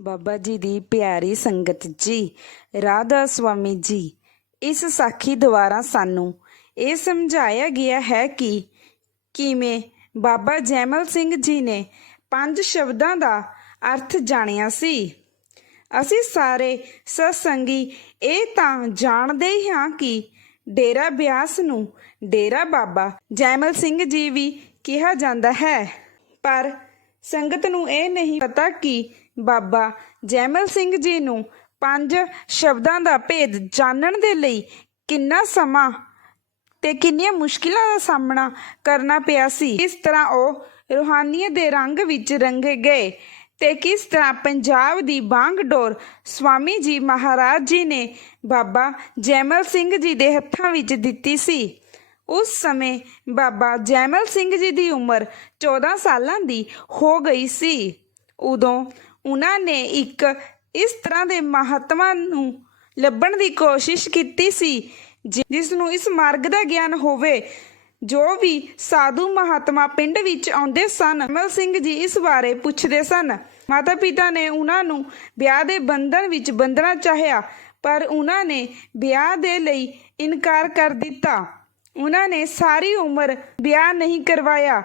ਬਾਬਾ ਜੀ ਦੀ ਪਿਆਰੀ ਸੰਗਤ ਜੀ, ਰਾਧਾ ਸੁਆਮੀ ਜੀ, ਇਸ ਸਾਖੀ ਦੁਆਰਾ ਸਾਨੂੰ ਇਹ ਸਮਝਾਇਆ ਗਿਆ ਹੈ ਕਿ ਕਿਵੇਂ ਬਾਬਾ ਜੈਮਲ ਸਿੰਘ ਜੀ ਨੇ ਪੰਜ ਸ਼ਬਦਾਂ ਦਾ ਅਰਥ ਜਾਣਿਆ ਸੀ। ਅਸੀਂ ਸਾਰੇ ਸਤਸੰਗੀ ਇਹ ਤਾਂ ਜਾਣਦੇ ਹੀ ਹਾਂ ਕਿ ਡੇਰਾ ਬਿਆਸ ਨੂੰ ਡੇਰਾ ਬਾਬਾ ਜੈਮਲ ਸਿੰਘ ਜੀ ਵੀ ਕਿਹਾ ਜਾਂਦਾ ਹੈ। ਪਰ ਸੰਗਤ ਨੂੰ ਇਹ ਨਹੀਂ ਪਤਾ ਕਿ ਬਾਬਾ ਜੈਮਲ ਸਿੰਘ ਜੀ ਨੂੰ ਪੰਜ ਸ਼ਬਦਾਂ ਦਾ ਭੇਦ ਜਾਣਨ ਦੇ ਲਈ ਕਿੰਨਾ ਸਮਾਂ ਤੇ ਕਿੰਨੀਆਂ ਮੁਸ਼ਕਿਲਾਂ ਦਾ ਸਾਹਮਣਾ ਕਰਨਾ ਪਿਆ ਸੀ? ਇਸ ਤਰ੍ਹਾਂ ਉਹ ਰੂਹਾਨੀਅਤ ਦੇ ਰੰਗ ਵਿੱਚ ਰੰਗੇ ਗਏ ਤੇ ਕਿਸ ਤਰ੍ਹਾਂ ਪੰਜਾਬ ਦੀ ਬਾਂਗਡੋਰ ਸਵਾਮੀ ਜੀ ਮਹਾਰਾਜ ਜੀ ਨੇ ਬਾਬਾ ਜੈਮਲ ਸਿੰਘ ਜੀ ਦੇ ਹੱਥਾਂ ਵਿੱਚ ਦਿੱਤੀ ਸੀ? ਉਸ ਸਮੇਂ ਬਾਬਾ ਜੈਮਲ ਸਿੰਘ ਜੀ ਦੀ ਉਮਰ 14 ਸਾਲਾਂ ਦੀ ਹੋ ਗਈ ਸੀ। ਉਦੋਂ ਉਹਨਾਂ ਨੇ ਇੱਕ ਇਸ ਤਰ੍ਹਾਂ ਦੇ ਮਹਾਤਮਾ ਨੂੰ ਲੱਭਣ ਦੀ ਕੋਸ਼ਿਸ਼ ਕੀਤੀ ਸੀ ਜਿਸ ਨੂੰ ਇਸ ਮਾਰਗ ਦਾ ਗਿਆਨ ਹੋਵੇ। ਜੋ ਵੀ ਸਾਧੂ ਮਹਾਤਮਾ ਪਿੰਡ ਵਿੱਚ ਆਉਂਦੇ ਸਨ, ਅਮਲ ਸਿੰਘ ਜੀ ਇਸ ਬਾਰੇ ਪੁੱਛਦੇ ਸਨ। ਮਾਤਾ ਪਿਤਾ ਨੇ ਉਹਨਾਂ ਨੂੰ ਵਿਆਹ ਦੇ ਬੰਧਨ ਵਿੱਚ ਬੰਨਣਾ ਚਾਹਿਆ, ਪਰ ਉਹਨਾਂ ਨੇ ਵਿਆਹ ਦੇ ਲਈ ਇਨਕਾਰ ਕਰ ਦਿੱਤਾ। ਉਹਨਾਂ ਨੇ ਸਾਰੀ ਉਮਰ ਵਿਆਹ ਨਹੀਂ ਕਰਵਾਇਆ।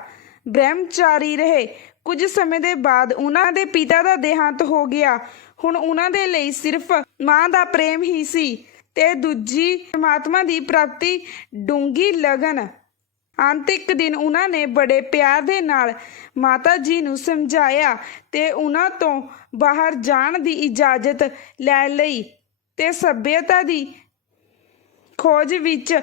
ਬ੍ਰਹਮਚਾਰੀ ਰਹੇ। ਕੁਝ ਸਮੇਂ ਦੇ ਬਾਅਦ ਉਹਨਾਂ ਦੇ ਪਿਤਾ ਦਾ ਦੇਹਾਂਤ ਹੋ ਗਿਆ। ਹੁਣ ਉਹਨਾਂ ਦੇ ਲਈ ਸਿਰਫ ਮਾਂ ਦਾ ਪ੍ਰੇਮ ਹੀ ਸੀ ਤੇ ਦੂਜੀ ਪਰਮਾਤਮਾ ਦੀ ਪ੍ਰਾਪਤੀ ਡੂੰਗੀ ਲਗਨ। ਅੰਤ ਇੱਕ ਦਿਨ ਉਹਨਾਂ ਨੇ ਬੜੇ ਪਿਆਰ ਦੇ ਨਾਲ ਮਾਤਾ ਜੀ ਨੂੰ ਸਮਝਾਇਆ ਤੇ ਉਹਨਾਂ ਤੋਂ ਬਾਹਰ ਜਾਣ ਦੀ ਇਜਾਜ਼ਤ ਲੈ ਲਈ ਤੇ ਸਭਿਅਤਾ ਦੀ ਖੋਜ ਵਿੱਚ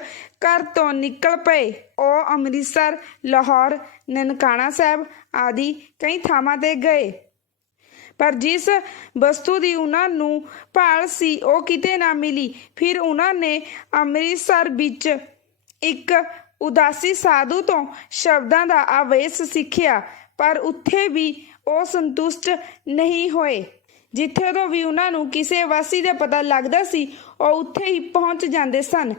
ਘਰ ਤੋਂ ਨਿਕਲ ਪਏ। ਉਹ ਅੰਮ੍ਰਿਤਸਰ, ਲਾਹੌਰ, ਨਨਕਾਣਾ ਸਾਹਿਬ ਆਦਿ ਕਈ ਥਾਵਾਂ ਤੇ ਗਏ। ਪਰ ਜਿਸ ਵਸਤੂ ਦੀ ਉਹਨਾਂ ਨੂੰ ਭਾਲ ਸੀ, ਉਹ ਕਿਤੇ ਨਾ ਮਿਲੀ। ਫਿਰ ਉਹਨਾਂ ਨੇ ਅੰਮ੍ਰਿਤਸਰ ਵਿੱਚ ਇੱਕ ਉਦਾਸੀ ਸਾਧੂ ਤੋਂ ਸ਼ਬਦਾਂ ਦਾ ਆਵੇਸ਼ ਸਿੱਖਿਆ, ਪਰ ਉੱਥੇ ਵੀ ਉਹ ਸੰਤੁਸ਼ਟ ਨਹੀਂ ਹੋਏ। ਜਿੱਥੇ ਤੋਂ ਵੀ ਉਹਨਾਂ ਨੂੰ ਕਿਸੇ ਵਾਸੀ ਦਾ ਪਤਾ ਲੱਗਦਾ ਸੀ, ਉਹ ਉੱਥੇ ਹੀ ਪਹੁੰਚ ਜਾਂਦੇ ਸਨ।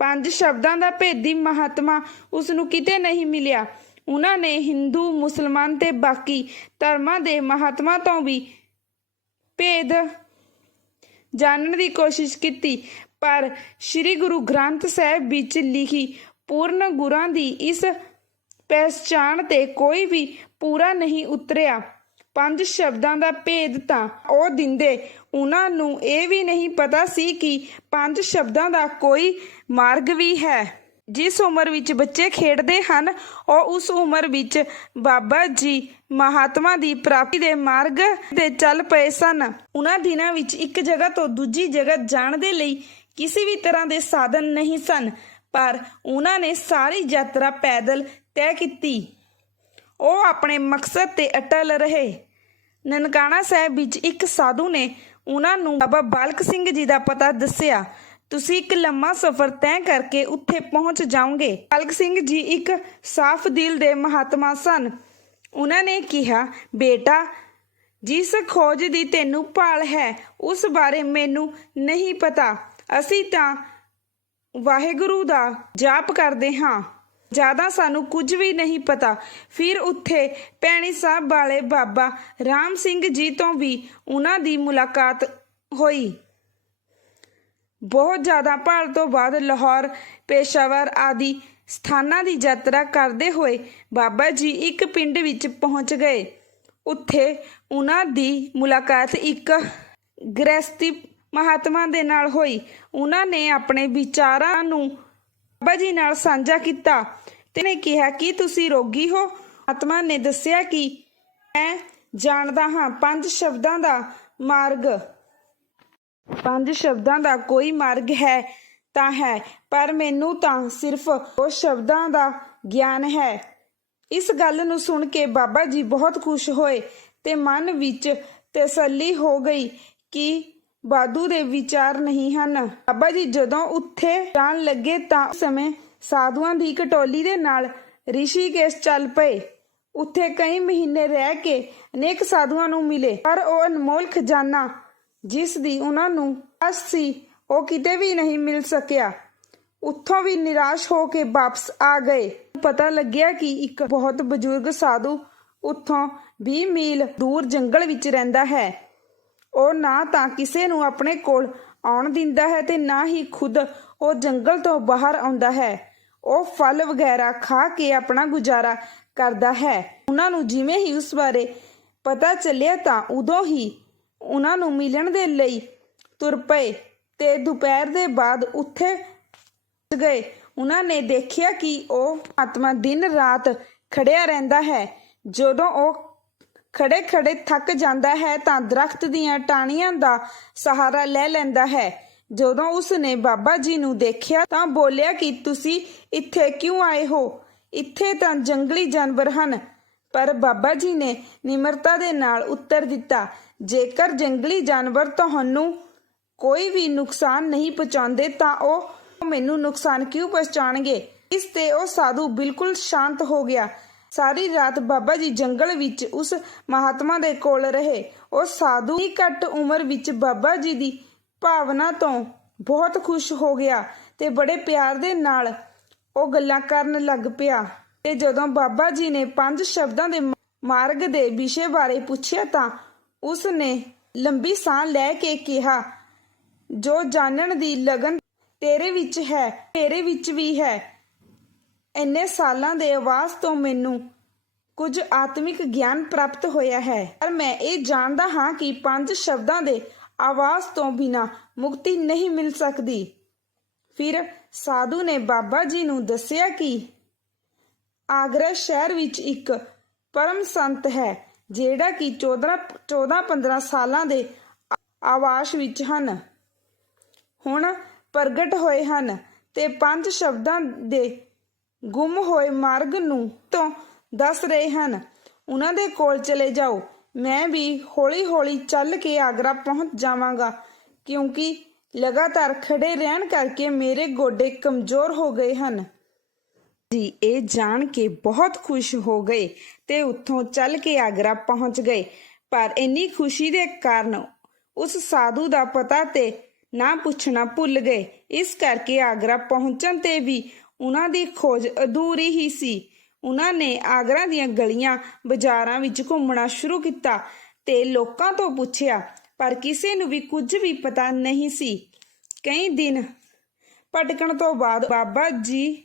ਪੰਜ ਸ਼ਬਦਾਂ ਦਾ ਭੇਦੀ ਮਹਾਤਮਾ ਉਸ ਨੂੰ ਕਿਤੇ ਨਹੀਂ ਮਿਲਿਆ। ਉਹਨਾਂ ਨੇ ਹਿੰਦੂ, ਮੁਸਲਮਾਨ ਤੇ ਬਾਕੀ ਧਰਮਾਂ ਦੇ ਮਹਾਤਮਾ ਤੋਂ ਵੀ ਭੇਦ ਜਾਣਨ ਦੀ ਕੋਸ਼ਿਸ਼ ਕੀਤੀ, ਪਰ ਸ੍ਰੀ ਗੁਰੂ ਗ੍ਰੰਥ ਸਾਹਿਬ ਵਿੱਚ ਲਿਖੀ ਪੂਰਨ ਗੁਰਾਂ ਦੀ ਇਸ ਪਹਿਚਾਣ ਤੇ ਕੋਈ ਵੀ ਪੂਰਾ ਨਹੀਂ ਉਤਰਿਆ। ਪੰਜ ਸ਼ਬਦਾਂ ਦਾ ਭੇਦ ਤਾਂ ਉਹ ਦਿੰਦੇ। ਉਹਨਾਂ ਨੂੰ ਇਹ ਵੀ ਨਹੀਂ ਪਤਾ ਸੀ ਕਿ ਪੰਜ ਸ਼ਬਦਾਂ ਦਾ ਕੋਈ ਮਾਰਗ ਵੀ ਹੈ। ਜਿਸ ਉਮਰ ਵਿੱਚ ਬੱਚੇ ਖੇਡਦੇ ਹਨ, ਉਹ ਉਸ ਉਮਰ ਵਿੱਚ ਬਾਬਾ ਜੀ ਮਹਾਤਮਾ ਦੀ ਪ੍ਰਾਪਤੀ ਦੇ ਮਾਰਗ ਤੇ ਚੱਲ ਪਏ ਸਨ। ਉਹਨਾਂ ਦਿਨਾਂ ਵਿੱਚ ਇੱਕ ਜਗ੍ਹਾ ਤੋਂ ਦੂਜੀ ਜਗ੍ਹਾ ਜਾਣ ਦੇ ਲਈ ਕਿਸੇ ਵੀ ਤਰ੍ਹਾਂ ਦੇ ਸਾਧਨ ਨਹੀਂ ਸਨ, ਪਰ ਉਹਨਾਂ ਨੇ ਸਾਰੀ ਯਾਤਰਾ ਪੈਦਲ ਤੈਅ ਕੀਤੀ। ਉਹ ਆਪਣੇ ਮਕਸਦ ਤੇ ਅਟਲ ਰਹੇ। ਨਨਕਾਣਾ ਸਾਹਿਬ ਵਿੱਚ ਇੱਕ ਸਾਧੂ ਨੇ ਉਹਨਾਂ ਨੂੰ ਬਾਬਾ ਬਾਲਕ ਸਿੰਘ ਜੀ ਦਾ ਪਤਾ ਦੱਸਿਆ, ਤੁਸੀਂ ਇੱਕ ਲੰਮਾ ਸਫ਼ਰ ਤੈਅ ਕਰਕੇ ਉੱਥੇ ਪਹੁੰਚ ਜਾਓਗੇ। ਬਾਲਕ ਸਿੰਘ ਜੀ ਇੱਕ ਸਾਫ਼ ਦਿਲ ਦੇ ਮਹਾਤਮਾ ਸਨ। ਉਹਨਾਂ ਨੇ ਕਿਹਾ, ਬੇਟਾ, ਜਿਸ ਖੋਜ ਦੀ ਤੈਨੂੰ ਭਾਲ ਹੈ, ਉਸ ਬਾਰੇ ਮੈਨੂੰ ਨਹੀਂ ਪਤਾ। ਅਸੀਂ ਤਾਂ ਵਾਹਿਗੁਰੂ ਦਾ ਜਾਪ ਕਰਦੇ ਹਾਂ। ਜ਼ਿਆਦਾ ਸਾਨੂੰ ਕੁਝ ਵੀ ਨਹੀਂ ਪਤਾ। ਫਿਰ ਉੱਥੇ ਪੈਣੀ ਸਾਹਿਬ ਵਾਲੇ ਬਾਬਾ ਰਾਮ ਸਿੰਘ ਜੀ ਤੋਂ ਵੀ ਉਹਨਾਂ ਦੀ ਮੁਲਾਕਾਤ ਹੋਈ। ਬਹੁਤ ਜ਼ਿਆਦਾ ਭਾਲ ਤੋਂ ਬਾਅਦ ਲਾਹੌਰ, ਪੇਸ਼ਾਵਰ ਆਦਿ ਸਥਾਨਾਂ ਦੀ ਯਾਤਰਾ ਕਰਦੇ ਹੋਏ ਬਾਬਾ ਜੀ ਇੱਕ ਪਿੰਡ ਵਿੱਚ ਪਹੁੰਚ ਗਏ। ਉੱਥੇ ਉਹਨਾਂ ਦੀ ਮੁਲਾਕਾਤ ਇੱਕ ਗ੍ਰਸਤੀ ਮਹਾਤਮਾ ਦੇ ਨਾਲ ਹੋਈ। ਉਹਨਾਂ ਨੇ ਆਪਣੇ ਵਿਚਾਰਾਂ ਨੂੰ ਬਾਬਾ ਜੀ ਨਾਲ ਸਾਂਝਾ ਕੀਤਾ ਤੇ ਨੇ ਕਿਹਾ ਕਿ ਤੁਸੀਂ ਰੋਗੀ ਹੋ। ਆਤਮਾ ਨੇ ਦੱਸਿਆ ਕਿ ਮੈਂ ਜਾਣਦਾ ਹਾਂ ਪੰਜ ਸ਼ਬਦਾਂ ਦਾ ਮਾਰਗ। ਪੰਜ ਸ਼ਬਦਾਂ ਦਾ ਕੋਈ ਮਾਰਗ ਹੈ ਤਾਂ ਹੈ, ਪਰ ਮੈਨੂੰ ਤਾਂ ਸਿਰਫ ਉਹ ਸ਼ਬਦਾਂ ਦਾ ਗਿਆਨ ਹੈ। ਇਸ ਗੱਲ ਨੂੰ ਸੁਣ ਕੇ ਬਾਬਾ ਜੀ ਬਹੁਤ ਖੁਸ਼ ਹੋਏ ਤੇ ਮਨ ਵਿੱਚ ਤਸੱਲੀ ਹੋ ਗਈ ਕਿ ਬਾਦੂ ਦੇ ਵਿਚਾਰ ਨਹੀਂ ਹਨ। ਬਾਬਾ ਜੀ, ਜਦੋਂ ਉੱਥੇ ਜਾਣ ਲੱਗੇ ਤਾਂ ਉਸ ਸਮੇਂ ਸਾਧੂਆਂ ਦੀ ਕਟੋਲੀ ਦੇ ਨਾਲ ਰਿਸ਼ੀਕੇਸ਼ ਚੱਲ ਪਏ। ਉੱਥੇ ਕਈ ਮਹੀਨੇ ਰਹਿ ਕੇ ਅਨੇਕ ਸਾਧੂਆਂ ਨੂੰ ਮਿਲੇ। ਪਰ ਉਹ ਅਨਮੋਲ ਖਜ਼ਾਨਾ, ਜਿਸ ਦੀ ਉਹਨਾਂ ਨੂੰ ਆਸ ਸੀ, ਉਹ ਕਿਤੇ ਵੀ ਨਹੀਂ ਮਿਲ ਸਕਿਆ। ਉੱਥੋਂ ਵੀ ਨਿਰਾਸ਼ ਹੋ ਕੇ ਵਾਪਸ ਆ ਗਏ। ਪਤਾ ਲੱਗਿਆ ਕਿ ਇੱਕ ਬਹੁਤ ਬਜ਼ੁਰਗ ਸਾਧੂ ਉੱਥੋਂ 20 ਮੀਲ ਦੂਰ ਜੰਗਲ ਵਿੱਚ ਰਹਿੰਦਾ ਹੈ। ਉਹ ਨਾ ਤਾਂ ਕਿਸੇ ਨੂੰ ਆਪਣੇ ਕੋਲ ਆਉਣ ਦਿੰਦਾ ਹੈ ਤੇ ਨਾ ਹੀ ਖੁਦ ਉਹ ਜੰਗਲ ਤੋਂ ਬਾਹਰ ਆਉਂਦਾ ਹੈ। ਉਹ ਫਲ ਵਗੈਰਾ ਖਾ ਕੇ ਆਪਣਾ ਗੁਜ਼ਾਰਾ ਕਰਦਾ ਹੈ। ਉਹਨਾਂ ਨੂੰ ਜਿਵੇਂ ਹੀ ਉਸ ਬਾਰੇ ਪਤਾ ਚੱਲਿਆ ਤਾਂ ਉਦੋਂ ਹੀ ਉਹਨਾਂ ਨੂੰ ਮਿਲਣ ਦੇ ਲਈ ਤੁਰ ਪਏ ਤੇ ਦੁਪਹਿਰ ਦੇ ਬਾਅਦ ਉੱਥੇ ਗਏ। ਉਹਨਾਂ ਨੇ ਦੇਖਿਆ ਕਿ ਉਹ ਆਤਮਾ ਦਿਨ ਰਾਤ ਖੜਿਆ ਰਹਿੰਦਾ ਹੈ। ਜਦੋਂ ਉਹ ਖੜੇ ਖੜੇ ਥੱਕ ਜਾਂਦਾ ਹੈ ਤਾਂ ਦਰਖਤ ਦੀਆਂ ਟਾਹਣੀਆਂ ਦਾ ਸਹਾਰਾ ਲੈ ਲੈਂਦਾ ਹੈ। ਜਦੋਂ ਉਸ ਨੇ ਬਾਬਾ ਜੀ ਨੂੰ ਦੇਖਿਆ ਤਾਂ ਬੋਲਿਆ ਕਿ ਤੁਸੀਂ ਇੱਥੇ ਕਿਉਂ ਆਏ ਹੋ? ਇੱਥੇ ਤਾਂ ਜੰਗਲੀ ਜਾਨਵਰ ਹਨ। ਪਰ ਬਾਬਾ ਜੀ ਨੇ ਨਿਮਰਤਾ ਦੇ ਨਾਲ ਉੱਤਰ ਦਿੱਤਾ, ਜੇਕਰ ਜੰਗਲੀ ਜਾਨਵਰ ਤੁਹਾਨੂੰ ਕੋਈ ਵੀ ਨੁਕਸਾਨ ਨਹੀਂ ਪਹੁੰਚਾਉਂਦੇ ਤਾਂ ਉਹ ਮੈਨੂੰ ਨੁਕਸਾਨ ਕਿਉਂ ਪਹੁੰਚਾਣਗੇ ਇਸ ਤੇ ਉਹ ਸਾਧੂ ਬਿਲਕੁਲ ਸ਼ਾਂਤ ਹੋ ਗਿਆ। ਸਾਰੀ ਰਾਤ ਬਾਬਾ ਜੀ ਜੰਗਲ ਵਿੱਚ ਉਸ ਮਹਾਤਮਾ ਦੇ ਕੋਲ ਰਹੇ। ਉਹ ਸਾਧੂ ਦੀ ਘੱਟ ਉਮਰ ਵਿੱਚ ਬਾਬਾ ਜੀ ਦੀ ਭਾਵਨਾ ਤੋਂ ਬਹੁਤ ਖੁਸ਼ ਹੋ ਗਿਆ ਤੇ ਬੜੇ ਪਿਆਰ ਦੇ ਨਾਲ ਉਹ ਗੱਲਾਂ ਕਰਨ ਲੱਗ ਪਿਆ। ਤੇ ਜਦੋਂ ਬਾਬਾ ਜੀ ਨੇ ਪੰਜ ਸ਼ਬਦਾਂ ਦੇ ਮਾਰਗ ਦੇ ਵਿਸ਼ੇ ਬਾਰੇ ਪੁੱਛਿਆ ਤਾਂ ਉਸ ਨੇ ਲੰਬੀ ਸਾਹ ਲੈ ਕੇ ਕਿਹਾ, ਜੋ ਜਾਣਨ ਦੀ ਲਗਨ ਤੇਰੇ ਵਿੱਚ ਹੈ, ਤੇਰੇ ਵਿੱਚ ਵੀ ਹੈ। ਇੰਨੇ ਸਾਲਾਂ ਦੇ ਆਵਾਜ਼ ਤੋਂ ਮੈਨੂੰ ਕੁਝ ਆਤਮਿਕ ਗਿਆਨ ਪ੍ਰਾਪਤ ਹੋਇਆ ਹੈ। ਪਰ ਮੈਂ ਇਹ ਜਾਣਦਾ ਹਾਂ ਕਿ ਪੰਜ ਸ਼ਬਦਾਂ ਦੇ ਆਵਾਜ਼ ਤੋਂ ਬਿਨਾ ਮੁਕਤੀ ਨਹੀਂ ਮਿਲ ਸਕਦੀ। ਫਿਰ ਸਾਧੂ ਨੇ ਬਾਬਾ ਜੀ ਨੂੰ ਦੱਸਿਆ ਕਿ ਆਗਰਾ ਸ਼ਹਿਰ ਵਿੱਚ ਇੱਕ ਪਰਮ ਸੰਤ ਹੈ, ਜਿਹੜਾ ਕਿ 14 14 15 ਸਾਲਾਂ ਦੇ ਆਵਾਸ ਵਿੱਚ ਹਨ। ਹੁਣ ਪ੍ਰਗਟ ਹੋਏ ਹਨ ਤੇ ਪੰਜ ਸ਼ਬਦਾਂ ਦੇ ਗੁੰਮ ਹੋਏ ਮਾਰਗ ਨੂੰ ਤੋਂ ਦੱਸ ਰਹੇ ਹਨ। ਉਹਨਾਂ ਦੇ ਕੋਲ ਚਲੇ ਜਾਓ। ਮੈਂ ਵੀ ਹੌਲੀ-ਹੌਲੀ ਚੱਲ ਕੇ ਆਗਰਾ ਪਹੁੰਚ ਜਾਵਾਂਗਾ, ਕਿਉਂਕਿ ਲਗਾਤਾਰ ਖੜੇ ਰਹਿਣ ਕਰਕੇ ਮੇਰੇ ਗੋਡੇ ਕਮਜ਼ੋਰ ਹੋ ਗਏ ਹਨ। ਜੀ, ਇਹ ਜਾਣ ਕੇ ਬਹੁਤ ਖੁਸ਼ ਹੋ ਗਏ ਤੇ ਉੱਥੋਂ ਚੱਲ ਕੇ ਆਗਰਾ ਪਹੁੰਚ ਗਏ। ਪਰ ਇੰਨੀ ਖੁਸ਼ੀ ਦੇ ਕਾਰਨ ਉਸ ਸਾਧੂ ਦਾ ਪਤਾ ਤੇ ਨਾ ਪੁੱਛਣਾ ਭੁੱਲ ਗਏ। ਇਸ ਕਰਕੇ ਆਗਰਾ ਪਹੁੰਚਣ ਤੇ ਵੀ ਉਹਨਾਂ ਦੀ ਖੋਜ ਅਧੂਰੀ ਹੀ ਸੀ। ਉਹਨਾਂ ਨੇ ਆਗਰਾ ਦੀਆਂ ਗਲੀਆਂ ਬਾਜ਼ਾਰਾਂ ਵਿੱਚ ਘੁੰਮਣਾ ਸ਼ੁਰੂ ਕੀਤਾ ਤੇ ਲੋਕਾਂ ਤੋਂ ਪੁੱਛਿਆ, ਪਰ ਕਿਸੇ ਨੂੰ ਵੀ ਕੁਝ ਵੀ ਪਤਾ ਨਹੀਂ ਸੀ। ਕਈ ਦਿਨ ਭਟਕਣ ਤੋਂ ਬਾਅਦ ਬਾਬਾ ਜੀ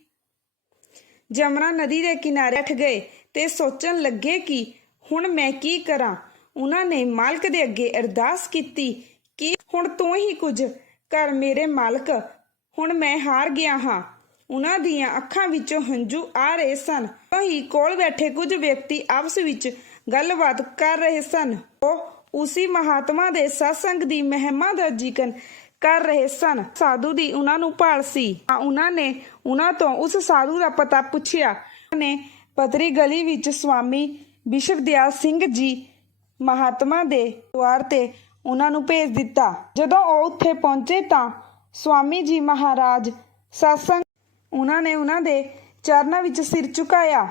ਜਮਨਾ ਨਦੀ ਦੇ ਕਿਨਾਰੇ ਬੈਠ ਗਏ ਤੇ ਸੋਚਣ ਲੱਗੇ ਕਿ ਹੁਣ ਮੈਂ ਕੀ ਕਰਾਂ। ਉਹਨਾਂ ਨੇ ਮਾਲਕ ਦੇ ਅੱਗੇ ਅਰਦਾਸ ਕੀਤੀ ਕਿ ਹੁਣ ਤੂੰ ਹੀ ਕੁਝ ਕਰ ਮੇਰੇ ਮਾਲਕ, ਹੁਣ ਮੈਂ ਹਾਰ ਗਿਆ ਹਾਂ। ਉਹਨਾਂ ਦੀਆਂ ਅੱਖਾਂ ਵਿੱਚੋਂ ਹੰਝੂ ਆ ਰਹੇ ਸਨ। ਉਹੀ ਕੋਲ ਬੈਠੇ ਕੁਝ ਵਿਅਕਤੀ ਆਪਸ ਵਿੱਚ ਗੱਲਬਾਤ ਕਰ ਰਹੇ ਸਨ। ਉਹ ਉਸੇ ਮਹਾਤਮਾ ਦੇ ਸਤਸੰਗ ਦੀ ਮਹਿਮਾ ਦਾ ਜ਼ਿਕਰ ਕਰ ਰਹੇ ਸਨ। ਸਾਧੂ ਦੀ ਉਹਨਾਂ ਨੂੰ ਭਾਲ ਸੀ। ਤਾਂ ਉਹਨਾਂ ਨੇ ਉਹਨਾਂ ਤੋਂ ਉਸ ਸਾਧੂ ਦਾ ਪਤਾ ਪੁੱਛਿਆ। ਨੇ ਪਤਰੀ ਗਲੀ ਵਿੱਚ ਸਵਾਮੀ ਵਿਸ਼ਵਦਿਆਲ ਸਿੰਘ ਜੀ ਮਹਾਤਮਾ ਦੇ ਦੁਆਰ ਤੇ ਉਹਨਾਂ ਨੂੰ ਭੇਜ ਦਿੱਤਾ। ਜਦੋਂ ਉਹ ਉੱਥੇ ਪਹੁੰਚੇ ਤਾਂ ਸਵਾਮੀ ਜੀ ਮਹਾਰਾਜ ਸਤਸੰਗ ਉਹਨਾਂ ਨੇ ਉਹਨਾਂ ਦੇ ਚਰਨਾਂ ਵਿੱਚ ਸਿਰ ਝੁਕਾਇਆ।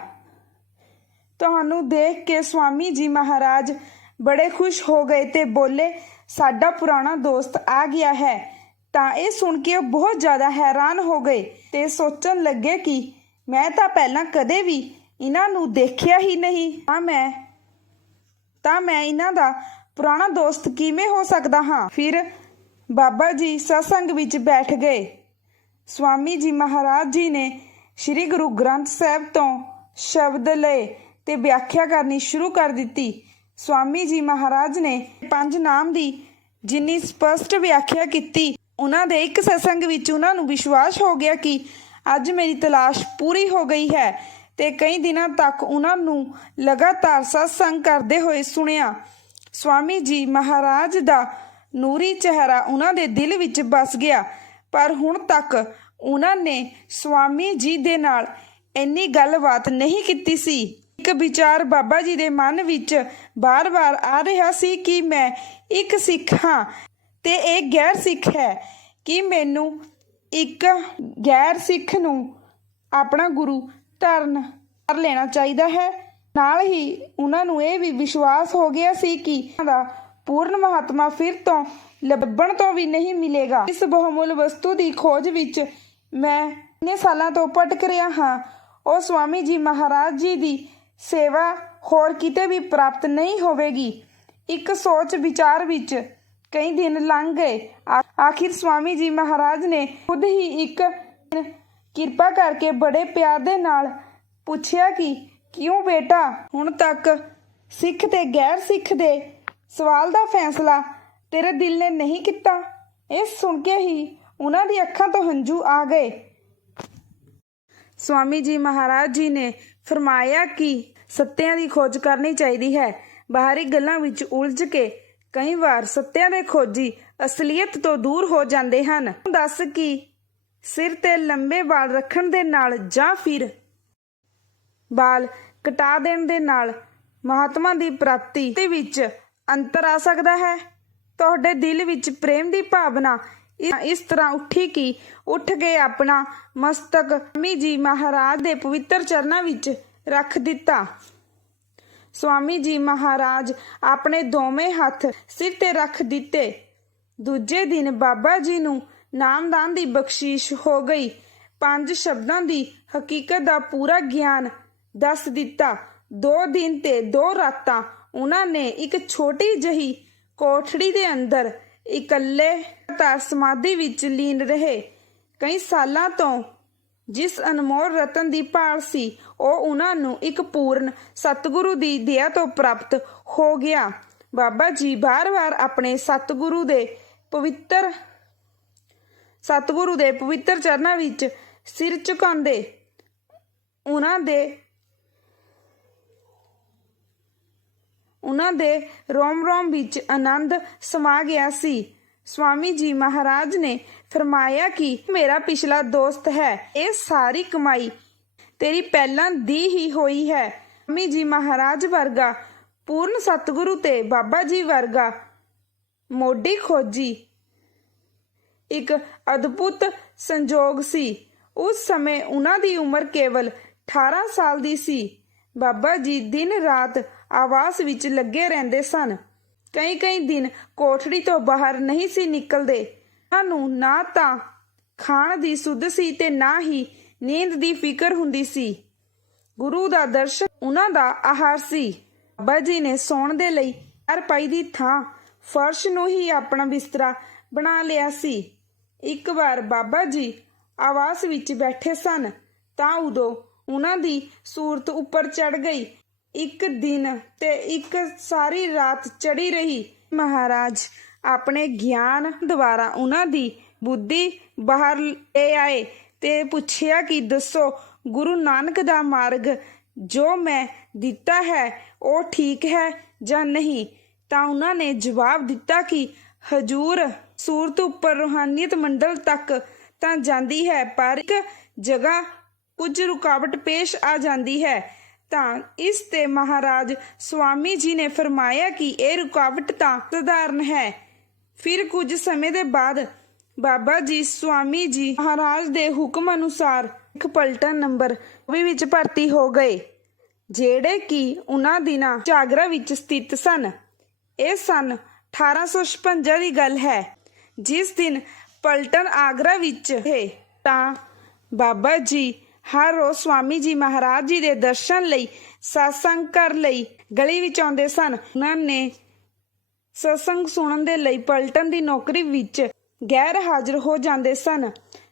ਤੁਹਾਨੂੰ ਦੇਖ ਕੇ ਸਵਾਮੀ ਜੀ ਮਹਾਰਾਜ ਬੜੇ ਖੁਸ਼ ਹੋ ਗਏ ਤੇ ਬੋਲੇ, ਸਾਡਾ ਪੁਰਾਣਾ ਦੋਸਤ ਆ ਗਿਆ ਹੈ। ਤਾਂ ਇਹ ਸੁਣ ਕੇ ਉਹ ਬਹੁਤ ਜ਼ਿਆਦਾ ਹੈਰਾਨ ਹੋ ਗਏ ਤੇ ਸੋਚਣ ਲੱਗੇ ਕਿ ਮੈਂ ਤਾਂ ਪਹਿਲਾਂ ਕਦੇ ਵੀ ਇਹਨਾਂ ਨੂੰ ਦੇਖਿਆ ਹੀ ਨਹੀਂ। ਤਾਂ ਮੈਂ ਤਾਂ ਮੈਂ ਇਹਨਾਂ ਦਾ ਪੁਰਾਣਾ ਦੋਸਤ ਕਿਵੇਂ ਹੋ ਸਕਦਾ ਹਾਂ? ਫਿਰ ਬਾਬਾ ਜੀ ਸਤਸੰਗ ਵਿੱਚ ਬੈਠ ਗਏ। ਸਵਾਮੀ ਜੀ ਮਹਾਰਾਜ ਜੀ ਨੇ ਸ੍ਰੀ ਗੁਰੂ ਗ੍ਰੰਥ ਸਾਹਿਬ ਤੋਂ ਸ਼ਬਦ ਲਏ ਤੇ ਵਿਆਖਿਆ ਕਰਨੀ ਸ਼ੁਰੂ ਕਰ ਦਿੱਤੀ। ਸਵਾਮੀ ਜੀ ਮਹਾਰਾਜ ਨੇ ਪੰਜ ਨਾਮ ਦੀ ਜਿੰਨੀ ਸਪਸ਼ਟ ਵਿਆਖਿਆ ਕੀਤੀ, ਉਹਨਾਂ ਦੇ ਇੱਕ ਸਤਸੰਗ ਵਿੱਚ ਉਹਨਾਂ ਨੂੰ ਵਿਸ਼ਵਾਸ ਹੋ ਗਿਆ ਕਿ ਅੱਜ ਮੇਰੀ ਤਲਾਸ਼ ਪੂਰੀ ਹੋ ਗਈ ਹੈ ਤੇ ਕਈ ਦਿਨਾਂ ਤੱਕ ਉਹਨਾਂ ਨੂੰ ਲਗਾਤਾਰ ਸਤਸੰਗ ਕਰਦੇ ਹੋਏ ਸੁਣਿਆ। ਸਵਾਮੀ ਜੀ ਮਹਾਰਾਜ ਦਾ ਨੂਰੀ ਚਿਹਰਾ ਉਹਨਾਂ ਦੇ ਦਿਲ ਵਿੱਚ ਵਸ ਗਿਆ ਪਰ ਹੁਣ ਤੱਕ ਉਹਨਾਂ ਨੇ ਸਵਾਮੀ ਜੀ ਦੇ ਨਾਲ ਇੰਨੀ ਗੱਲਬਾਤ ਨਹੀਂ ਕੀਤੀ ਸੀ। ਇੱਕ ਵਿਚਾਰ ਬਾਬਾ ਜੀ ਦੇ ਮਨ ਵਿੱਚ ਬਾਰ-ਬਾਰ ਆ ਰਿਹਾ ਸੀ ਕਿ ਮੈਂ ਇੱਕ ਸਿੱਖ ਹਾਂ ਤੇ ਇਹ ਗੈਰ ਸਿੱਖ ਹੈ ਕਿ ਮੈਨੂੰ ਇੱਕ ਗੈਰ ਸਿੱਖ ਨੂੰ ਆਪਣਾ ਗੁਰੂ ਧਾਰਨ ਕਰ ਲੈਣਾ ਚਾਹੀਦਾ ਹੈ। ਨਾਲ ਹੀ ਉਹਨਾਂ ਨੂੰ ਇਹ ਵੀ ਵਿਸ਼ਵਾਸ ਹੋ ਗਿਆ ਸੀ ਕਿ ਦਾ ਪੂਰਨ ਮਹਾਤਮਾ ਫਿਰ ਤੋਂ ਲੱਭਣ ਤੋਂ ਵੀ ਨਹੀਂ ਮਿਲੇਗਾ। ਇਸ ਬਹੁਮੁੱਲ ਵਸਤੂ ਦੀ ਖੋਜ ਵਿੱਚ ਮੈਂ ਇੰਨੇ ਸਾਲਾਂ ਤੋਂ ਭਟਕ ਰਿਹਾ ਹਾਂ। ਉਹ ਸਵਾਮੀ ਜੀ ਮਹਾਰਾਜ ਜੀ ਦੀ ਸੇਵਾ ਹੋਰ ਕਿਤੇ ਵੀ ਪ੍ਰਾਪਤ ਨਹੀਂ ਹੋਵੇਗੀ। ਇੱਕ ਸੋਚ ਵਿਚਾਰ ਵਿੱਚ ਕਈ ਦਿਨ ਲੰਘ ਗਏ। ਆਖਿਰ ਸਵਾਮੀ ਜੀ ਮਹਾਰਾਜ ਨੇ ਖੁਦ ਹੀ ਇੱਕ ਕਿਰਪਾ ਕਰਕੇ ਬੜੇ ਪਿਆਰ ਦੇ ਨਾਲ ਪੁੱਛਿਆ ਕਿ, ਕਿਉਂ ਬੇਟਾ, ਹੁਣ ਤੱਕ ਸਿੱਖ ਤੇ ਗੈਰ ਸਿੱਖ ਦੇ ਸਵਾਲ ਦਾ ਫੈਸਲਾ ਤੇਰੇ ਦਿਲ ਨੇ ਨਹੀਂ ਕੀਤਾ? ਇਹ ਸੁਣ ਕੇ ਹੀ ਉਹਨਾਂ ਦੀ ਅੱਖਾਂ ਤੋਂ ਹੰਝੂ ਆ ਗਏ। ਸਵਾਮੀ ਜੀ ਮਹਾਰਾਜ ਜੀ ਨੇ ਫਰਮਾਇਆ ਕਿ ਸੱਤਿਆਂ ਦੀ ਖੋਜ ਕਰਨੀ ਚਾਹੀਦੀ ਹੈ। ਬਾਹਰੀ ਗੱਲਾਂ ਵਿੱਚ ਉਲਝ ਕੇ ਕਈ ਵਾਰ ਸੱਤਿਆਂ ਦੇ ਖੋਜੀ ਅਸਲੀਅਤ ਤੋਂ ਦੂਰ ਹੋ ਜਾਂਦੇ ਹਨ। ਦੱਸ ਕਿ ਸਿਰ ਤੇ ਲੰਬੇ ਵਾਲ ਰੱਖਣ ਦੇ ਨਾਲ ਜਾਂ ਫਿਰ ਵਾਲ ਕਟਾ ਦੇਣ ਦੇ ਨਾਲ ਮਹਾਤਮਾ ਦੀ ਪ੍ਰਾਪਤੀ ਦੇ ਵਿੱਚ ਅੰਤਰ ਆ ਸਕਦਾ ਹੈ। ਤੁਹਾਡੇ ਦਿਲ ਵਿੱਚ ਪ੍ਰੇਮ ਦੀ ਭਾਵਨਾ ਇਸ ਤਰ੍ਹਾਂ ਉੱਠੀ ਕਿ ਉੱਠ ਕੇ ਆਪਣਾ ਮਸਤਕ ਸਵਾਮੀ ਜੀ ਮਹਾਰਾਜ ਦੇ ਪਵਿੱਤਰ ਚਰਨਾਂ ਵਿੱਚ ਰੱਖ ਦਿੱਤਾ। ਸਵਾਮੀ ਜੀ ਮਹਾਰਾਜ ਆਪਣੇ ਦੋਵੇਂ ਹੱਥ ਸਿਰ ਤੇ ਰੱਖ ਦਿੱਤੇ। ਦੂਜੇ ਦਿਨ ਬਾਬਾ ਜੀ ਨੂੰ ਨਾਮਦਾਨ ਦੀ ਬਖਸ਼ੀਸ਼ ਹੋ ਗਈ। ਪੰਜ ਸ਼ਬਦਾਂ ਦੀ ਹਕੀਕਤ ਦਾ ਪੂਰਾ ਗਿਆਨ ਦੱਸ ਦਿੱਤਾ। ਦੋ ਦਿਨ ਤੇ ਦੋ ਰਾਤਾਂ ਉਹਨਾਂ ਨੇ ਇੱਕ ਛੋਟੀ ਜਹੀ ਕੋਠੜੀ ਦੇ ਅੰਦਰ ਇਕੱਲੇ ਤਾਰ ਸਮਾਧੀ ਵਿੱਚ ਲੀਨ ਰਹੇ। ਕਈ ਸਾਲਾਂ ਤੋਂ ਜਿਸ ਅਨਮੋਲ ਰਤਨ ਦੀ ਭਾਲ ਸੀ, ਉਹ ਉਹਨਾਂ ਨੂੰ ਇੱਕ ਪੂਰਨ ਸਤਿਗੁਰੂ ਦੀ ਦਇਆ ਤੋਂ ਪ੍ਰਾਪਤ ਹੋ ਗਿਆ। ਬਾਬਾ ਜੀ ਬਾਰ-ਬਾਰ ਆਪਣੇ ਸਤਿਗੁਰੂ ਦੇ ਪਵਿੱਤਰ ਸਤਿਗੁਰੂ ਦੇ ਪਵਿੱਤਰ ਚਰਨਾਂ ਵਿੱਚ ਸਿਰ ਝੁਕਾਉਂਦੇ। ਉਹਨਾਂ ਦੇ ਉਹਨਾਂ ਦੇ ਰੋਮ-ਰੋਮ ਵਿੱਚ ਆਨੰਦ ਸਮਾ ਗਿਆ ਸੀ। ਸਵਾਮੀ ਜੀ ਮਹਾਰਾਜ ਨੇ ਫਰਮਾਇਆ ਕਿ ਮੇਰਾ ਪਿਛਲਾ ਦੋਸਤ ਹੈ, ਇਹ ਸਾਰੀ ਕਮਾਈ ਤੇਰੀ ਪਹਿਲਾਂ ਦੀ ਹੀ ਹੋਈ ਹੈ। ਸਵਾਮੀ ਜੀ ਮਹਾਰਾਜ ਵਰਗਾ, ਪੂਰਨ ਸਤਿਗੁਰੂ ਤੇ ਬਾਬਾ ਜੀ ਵਰਗਾ, ਮੋਢੀ ਖੋਜੀ। ਇੱਕ ਅਦਭੁਤ ਸੰਜੋਗ ਸੀ। ਉਸ ਸਮੇਂ ਉਹਨਾਂ ਦੀ ਉਮਰ ਕੇਵਲ 18 ਸਾਲ ਦੀ ਸੀ। ਬਾਬਾ ਜੀ ਦਿਨ ਰਾਤ ਆਵਾਸ ਵਿੱਚ ਲੱਗੇ ਰਹਿੰਦੇ ਸਨ। ਕਈ ਕਈ ਦਿਨ ਕੋਠੜੀ ਤੋਂ ਬਾਹਰ ਨਹੀਂ ਸੀ ਨਿਕਲਦੇ। ਉਹਨਾਂ ਨੂੰ ਨਾ ਤਾਂ ਖਾਣ ਦੀ ਸੁੱਧ ਸੀ ਤੇ ਨਾ ਹੀ ਨੀਂਦ ਦੀ ਫਿਕਰ ਹੁੰਦੀ ਸੀ। ਗੁਰੂ ਦਾ ਦਰਸ਼ਨ ਉਹਨਾਂ ਦਾ ਆਹਾਰ ਸੀ। ਬਾਬਾ ਜੀ ਨੇ ਸੌਣ ਦੇ ਲਈ ਹਰ ਪਾਈ ਦੀ ਥਾਂ ਫਰਸ਼ ਨੂੰ ਹੀ ਆਪਣਾ ਬਿਸਤਰਾ ਬਣਾ ਲਿਆ ਸੀ। ਇੱਕ ਵਾਰ ਬਾਬਾ ਜੀ ਆਵਾਸ ਵਿੱਚ ਬੈਠੇ ਸਨ ਤਾਂ ਉਦੋਂ ਉਹਨਾਂ ਦੀ ਸੂਰਤ ਉੱਪਰ ਚੜ ਗਈ। ਇੱਕ ਦਿਨ ਤੇ ਇੱਕ ਸਾਰੀ ਰਾਤ ਚੜੀ ਰਹੀ। ਮਹਾਰਾਜ, ਆਪਣੇ ਗਿਆਨ ਦੁਆਰਾ ਉਹਨਾਂ ਦੀ ਬੁੱਧੀ ਬਾਹਰ ਲੈ ਆਏ ਤੇ ਪੁੱਛਿਆ ਕਿ ਦੱਸੋ, ਗੁਰੂ ਨਾਨਕ ਦਾ ਮਾਰਗ ਜੋ ਮੈਂ ਦਿੱਤਾ ਹੈ, ਉਹ ਠੀਕ ਹੈ ਜਾਂ ਨਹੀਂ? ਤਾਂ ਉਹਨਾਂ ਨੇ ਜਵਾਬ ਦਿੱਤਾ ਕਿ ਹਜੂਰ ਸੂਰਤ ਉੱਪਰ ਰੂਹਾਨੀਅਤ ਮੰਡਲ ਤੱਕ ਤਾਂ ਜਾਂਦੀ ਹੈ, ਪਰ ਇੱਕ ਜਗ੍ਹਾ ਕੁਝ ਰੁਕਾਵਟ ਪੇਸ਼ ਆ ਜਾਂਦੀ ਹੈ। ਤਾਂ ਇਸ ਤੇ ਮਹਾਰਾਜ ਸਵਾਮੀ ਜੀ ਨੇ ਫਰਮਾਇਆ ਕਿ ਇਹ ਰੁਕਾਵਟ ਤਾਂ ਸਧਾਰਨ ਹੈ। ਫਿਰ ਕੁਝ ਸਮੇਂ ਦੇ ਬਾਅਦ ਬਾਬਾ ਜੀ ਸਵਾਮੀ ਜੀ ਮਹਾਰਾਜ ਦੇ ਹੁਕਮ ਅਨੁਸਾਰ ਇੱਕ ਪਲਟਨ ਨੰਬਰ ਵੀ ਵਿੱਚ ਭਰਤੀ ਹੋ ਗਏ, ਜਿਹੜੇ ਕਿ ਉਹਨਾਂ ਦਿਨਾਂ ਚਾਗਰਾ ਵਿੱਚ ਸਥਿਤ ਸਨ। ਇਹ ਸਨ 1856 ਦੀ ਗੱਲ ਹੈ, ਜਿਸ ਦਿਨ ਪਲਟਨ ਆਗਰਾ ਵਿੱਚ ਹੈ ਤਾਂ ਬਾਬਾ ਜੀ ਹਰ ਰੋਜ਼ ਸਵਾਮੀ ਜੀ ਮਹਾਰਾਜ ਜੀ ਦੇ ਦਰਸ਼ਨ ਲਈ satsang ਕਰ ਲਈ ਗਲੀ ਵਿੱਚ ਆਉਂਦੇ ਸਨ। ਉਹਨਾਂ ਨੇ ਸਤਸੰਗ ਸੁਣਨ ਦੇ ਲਈ ਪਲਟਨ ਦੀ ਨੌਕਰੀ ਵਿੱਚ ਗੈਰ ਹਾਜ਼ਰ ਹੋ ਜਾਂਦੇ ਸਨ।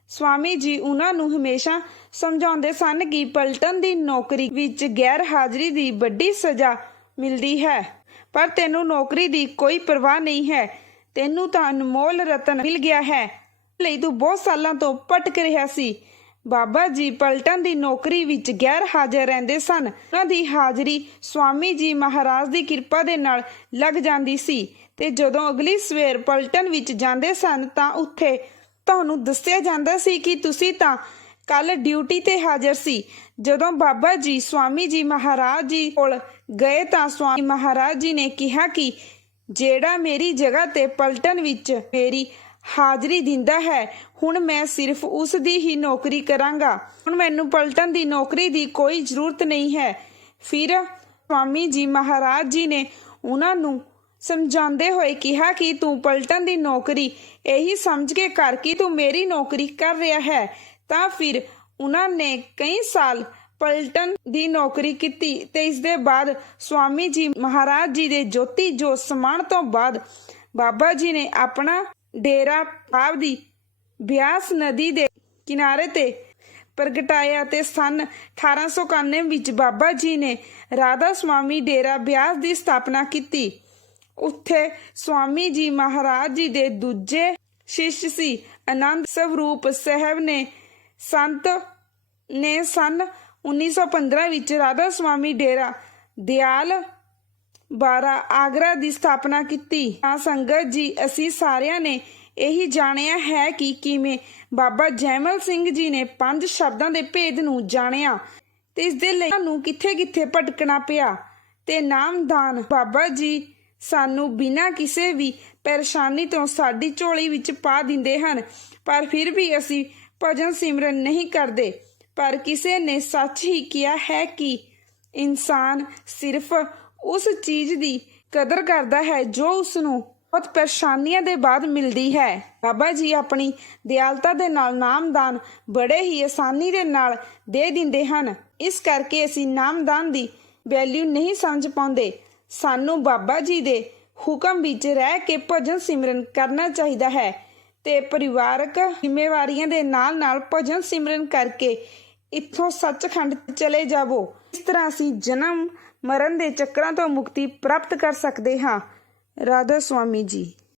ਸਵਾਮੀ ਜੀ ਉਹਨਾਂ ਨੂੰ ਹਮੇਸ਼ਾ ਸਮਝਾਉਂਦੇ ਸਨ ਕਿ ਪਲਟਨ ਦੀ ਨੌਕਰੀ ਵਿੱਚ ਗੈਰ ਹਾਜ਼ਰੀ ਦੀ ਵੱਡੀ ਸਜ਼ਾ ਮਿਲਦੀ ਹੈ। ਪਰ ਤੈਨੂੰ ਨੌਕਰੀ ਦੀ ਕੋਈ ਪਰਵਾਹ ਨਹੀਂ ਹੈ। ਤੈਨੂੰ ਤਾਂ ਅਨਮੋਲ ਰਤਨ ਮਿਲ ਗਿਆ ਹੈ। ਲਈ ਤੂੰ ਬਹੁਤ ਸਾਲਾਂ ਤੋਂ ਭਟਕ ਰਿਹਾ ਸੀ। ਬਾਬਾ ਜੀ ਪਲਟਨ ਦੀ ਨੌਕਰੀ ਵਿੱਚ ਗੈਰ ਹਾਜ਼ਰ ਰਹਿੰਦੇ ਸਨ। ਉਹਨਾਂ ਦੀ ਹਾਜ਼ਰੀ ਸਵਾਮੀ ਜੀ ਮਹਾਰਾਜ ਦੀ ਕਿਰਪਾ ਦੇ ਨਾਲ ਲੱਗ ਜਾਂਦੀ ਸੀ ਤੇ ਜਦੋਂ ਅਗਲੀ ਸਵੇਰ ਪਲਟਨ ਵਿੱਚ ਜਾਂਦੇ ਸਨ ਤਾਂ ਉੱਥੇ ਤੁਹਾਨੂੰ ਦੱਸਿਆ ਜਾਂਦਾ ਸੀ ਕਿ ਤੁਸੀਂ ਤਾਂ ਕੱਲ ਡਿਊਟੀ ਤੇ ਹਾਜ਼ਰ ਸੀ। ਜਦੋਂ ਬਾਬਾ ਜੀ ਸਵਾਮੀ ਜੀ ਮਹਾਰਾਜ ਜੀ ਕੋਲ ਗਏ ਤਾਂ ਸਵਾਮੀ ਮਹਾਰਾਜ ਜੀ ਨੇ ਕਿਹਾ ਕਿ ਜਿਹੜਾ ਮੇਰੀ ਜਗ੍ਹਾ ਤੇ ਪਲਟਨ ਵਿੱਚ ਮੇਰੀ ਹਾਜ਼ਰੀ ਦਿੰਦਾ ਹੈ। ਹੁਣ ਮੈਂ ਸਿਰਫ ਉਸ ਦੀ ਹੀ ਨੌਕਰੀ ਕਰਾਂਗਾ। ਹੁਣ ਮੈਨੂੰ ਪਲਟਨ ਦੀ ਨੌਕਰੀ ਦੀ ਕੋਈ ਜ਼ਰੂਰਤ ਨਹੀਂ ਹੈ। ਫਿਰ ਸਵਾਮੀ ਜੀ ਮਹਾਰਾਜ ਜੀ ਨੇ ਉਹਨਾਂ ਨੂੰ ਸਮਝਾਉਂਦੇ ਹੋਏ ਕਿਹਾ ਕਿ ਤੂੰ ਪਲਟਨ ਦੀ ਨੌਕਰੀ ਇਹੀ ਸਮਝ ਕੇ ਕਰ ਕਿ ਤੂੰ ਮੇਰੀ ਨੌਕਰੀ ਕਰ ਰਿਹਾ ਹੈ। ਤਾਂ ਫਿਰ ਉਹਨਾਂ ਨੇ ਕਈ ਸਾਲ ਪਲਟਨ ਦੀ ਨੌਕਰੀ ਕੀਤੀ ਤੇ ਇਸ ਦੇ ਬਾਅਦ ਸਵਾਮੀ ਜੀ ਮਹਾਰਾਜ ਜੀ ਦੇ ਜੋਤੀ ਜੋਤ ਸਮਾਨ ਤੋਂ ਬਾਅਦ ਬਾਬਾ ਜੀ ਨੇ ਆਪਣਾ ਡੇਰਾ ਪਾਵ ਦੀ ਬਿਆਸ ਨਦੀ ਦੇ ਕਿਨਾਰੇ ਤੇ ਪ੍ਰਗਟਾਇਆ ਤੇ ਸਨ 1891 ਵਿੱਚ ਬਾਬਾ ਜੀ ਨੇ ਰਾਧਾ ਸੁਆਮੀ ਡੇਰਾ ਬਿਆਸ ਦੀ ਸਥਾਪਨਾ ਕੀਤੀ। ਉੱਥੇ ਸੁਆਮੀ ਜੀ ਮਹਾਰਾਜ ਜੀ ਦੇ ਦੂਜੇ ਸ਼ਿਸ਼ ਸੀ, ਆਨੰਦ ਸਵਰੂਪ ਸਾਹਿਬ ਨੇ ਸੰਤ ਨੇ ਸਨ 1915 ਵਿੱਚ ਰਾਧਾ ਸੁਆਮੀ ਡੇਰਾ ਦਿਆਲ ਬਾਰਾ ਆਗਰਾ ਦੀ ਸਥਾਪਨਾ ਕੀਤੀ। ਤਾਂ ਸੰਗਤ ਜੀ, ਅਸੀਂ ਸਾਰਿਆਂ ਨੇ ਇਹੀ ਜਾਣਿਆ ਹੈ ਕਿ ਕਿਵੇਂ ਬਾਬਾ ਜੈਮਲ ਸਿੰਘ ਜੀ ਨੇ ਪੰਜ ਸ਼ਬਦਾਂ ਦੇ ਭੇਦ ਨੂੰ ਜਾਣਿਆ ਤੇ ਇਸ ਦੇ ਲਈ ਸਾਨੂੰ ਕਿੱਥੇ-ਕਿੱਥੇ ਭਟਕਣਾ ਪਿਆ ਤੇ ਨਾਮਦਾਨ। ਬਾਬਾ ਜੀ ਸਾਨੂੰ ਬਿਨਾਂ ਕਿਸੇ ਵੀ ਪਰੇਸ਼ਾਨੀ ਤੋਂ ਸਾਡੀ ਝੋਲੀ ਵਿੱਚ ਪਾ ਦਿੰਦੇ ਹਨ, ਪਰ ਫਿਰ ਵੀ ਅਸੀਂ ਭਜਨ ਸਿਮਰਨ ਨਹੀਂ ਕਰਦੇ। ਪਰ ਕਿਸੇ ਨੇ ਸੱਚ ਹੀ ਕਿਹਾ ਹੈ ਕਿ ਇਨਸਾਨ ਸਿਰਫ ਉਸ ਚੀਜ਼ ਦੀ ਕਦਰ ਕਰਦਾ ਹੈ ਜੋ ਉਸ ਨੂੰ ਬਹੁਤ ਪਰੇਸ਼ਾਨੀਆਂ ਦੇ ਬਾਅਦ ਮਿਲਦੀ ਹੈ। ਬਾਬਾ ਜੀ ਆਪਣੀ ਦਿਆਲਤਾ ਦੇ ਨਾਲ ਨਾਮਦਾਨ ਬੜੇ ਹੀ ਆਸਾਨੀ ਦੇ ਨਾਲ ਦੇ ਦਿੰਦੇ ਹਨ। ਇਸ ਕਰਕੇ ਅਸੀਂ ਨਾਮਦਾਨ ਦੀ ਵੈਲਿਊ ਨਹੀਂ ਸਮਝ ਪਾਉਂਦੇ। ਸਾਨੂੰ ਬਾਬਾ ਜੀ ਦੇ ਹੁਕਮ ਵਿੱਚ ਰਹਿ ਕੇ ਭਜਨ ਸਿਮਰਨ ਕਰਨਾ ਚਾਹੀਦਾ ਹੈ ਤੇ ਪਰਿਵਾਰਕ ਜ਼ਿੰਮੇਵਾਰੀਆਂ ਦੇ ਨਾਲ-ਨਾਲ ਭਜਨ ਸਿਮਰਨ ਕਰਕੇ ਇੱਥੋਂ ਸੱਚਖੰਡ ਚਲੇ ਜਾਵੋ। ਇਸ ਤਰ੍ਹਾਂ ਅਸੀਂ ਜਨਮ ਮਰਨ ਦੇ ਚੱਕਰਾਂ ਤੋਂ ਮੁਕਤੀ ਪ੍ਰਾਪਤ ਕਰ ਸਕਦੇ ਹਾਂ। ਰਾਧਾ ਸੁਆਮੀ ਜੀ।